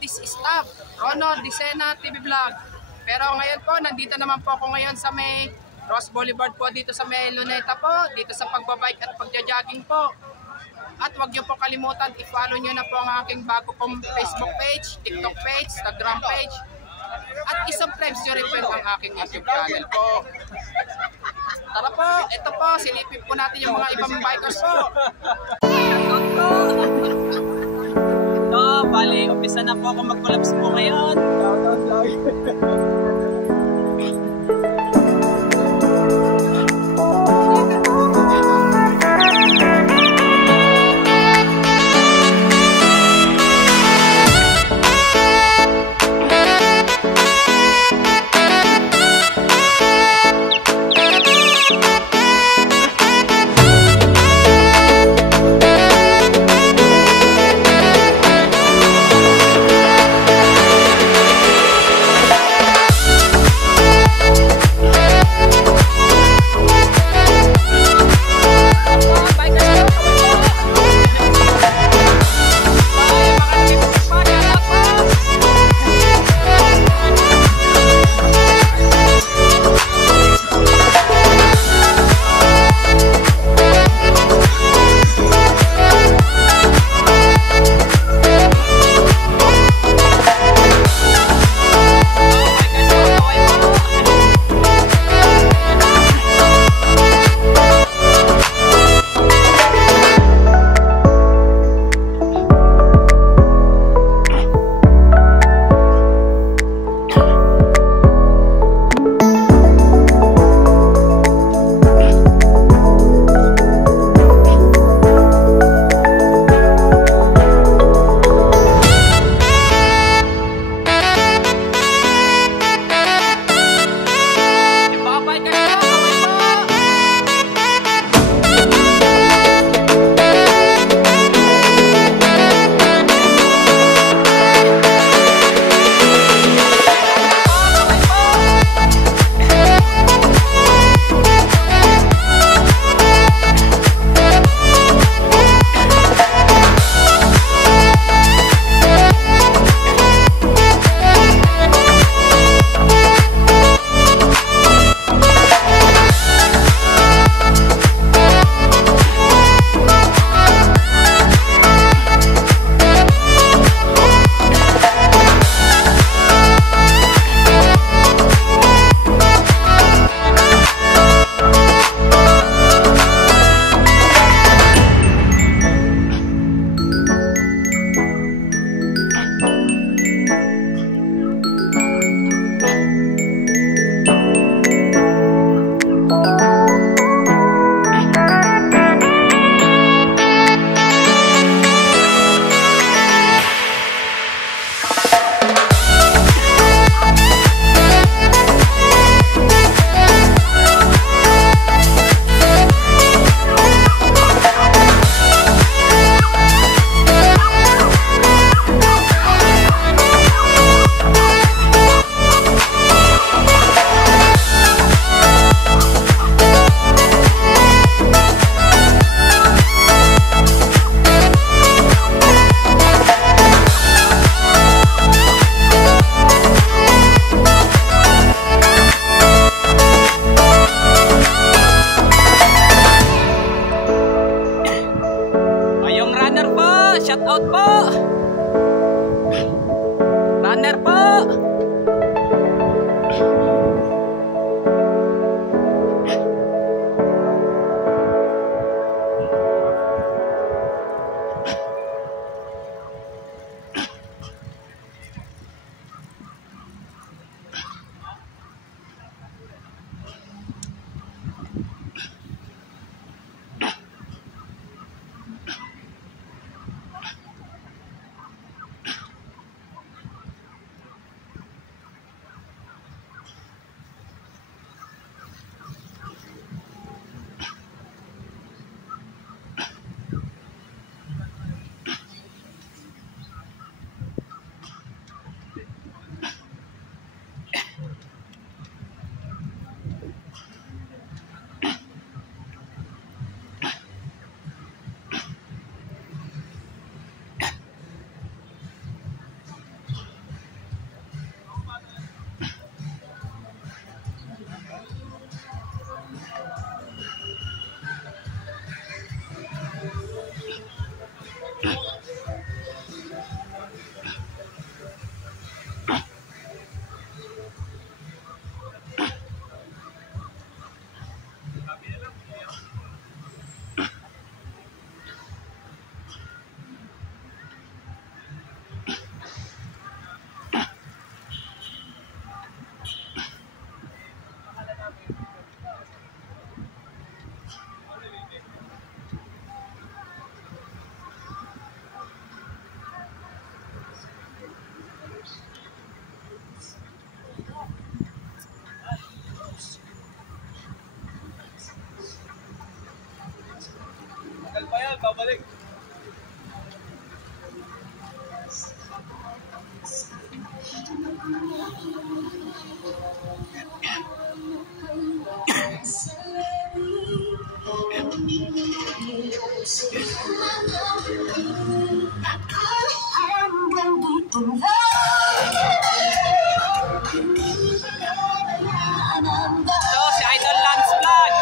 this is staff, Ronald Dicena TV Vlog. Pero ngayon po, nandito naman po ako ngayon sa may Ross Boulevard po, dito sa may Luneta po, dito sa pagbabike at pagja-jogging po. At huwag niyo po kalimutan, i-follow niyo na po ang aking bago pong Facebook page, TikTok page, Instagram page. At isubscribe niyo rin po ang aking YouTube channel po. Tara po, ito po, silipin po natin yung mga ibang bikers po. Ito, bali, umpisa na po ako mag-collapse po ngayon. So, si Idol Lance Vlog.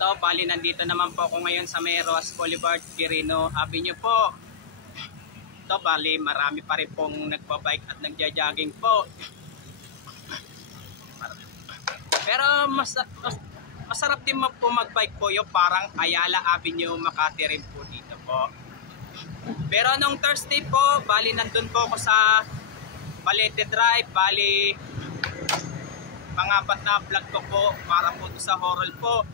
So, bali nandito naman po ako ngayon sa may Ross Boulevard, Quirino Avenue po. So, bali marami pa rin pong nagbabike at nagja-jogging po. Pero masarap din po magbike po yung parang Ayala Avenue, Makati rin po dito po. Pero nung Thursday po, bali nandun po ako sa Balete Drive, bali pangapat na vlog ko po para po sa Horror po.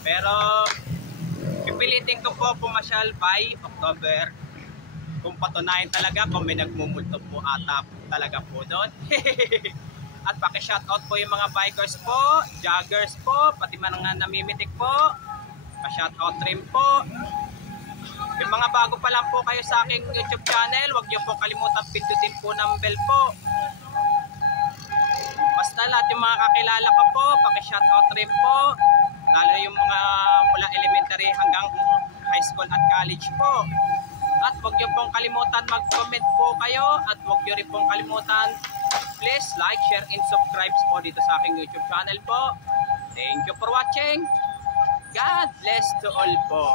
Pero pipilitin ko po pumasyal by October kung patunayan talaga kung may nagmumulto po ata talaga po doon. At paki-shoutout po yung mga bikers po, joggers po, pati mga namimitik po, pa-shoutout rin po. Yung mga bago pa lang po kayo sa aking YouTube channel, huwag niyo po kalimutan pindutin po ng bell po. Basta lahat yung mga kakilala ko po, paki-shoutout rin po. Lalo yung mga mula elementary hanggang high school at college po. At huwag niyo pong kalimutan mag-comment po kayo. At huwag niyo rin pong kalimutan, please like, share, and subscribe po dito sa aking YouTube channel po. Thank you for watching. God bless to all po.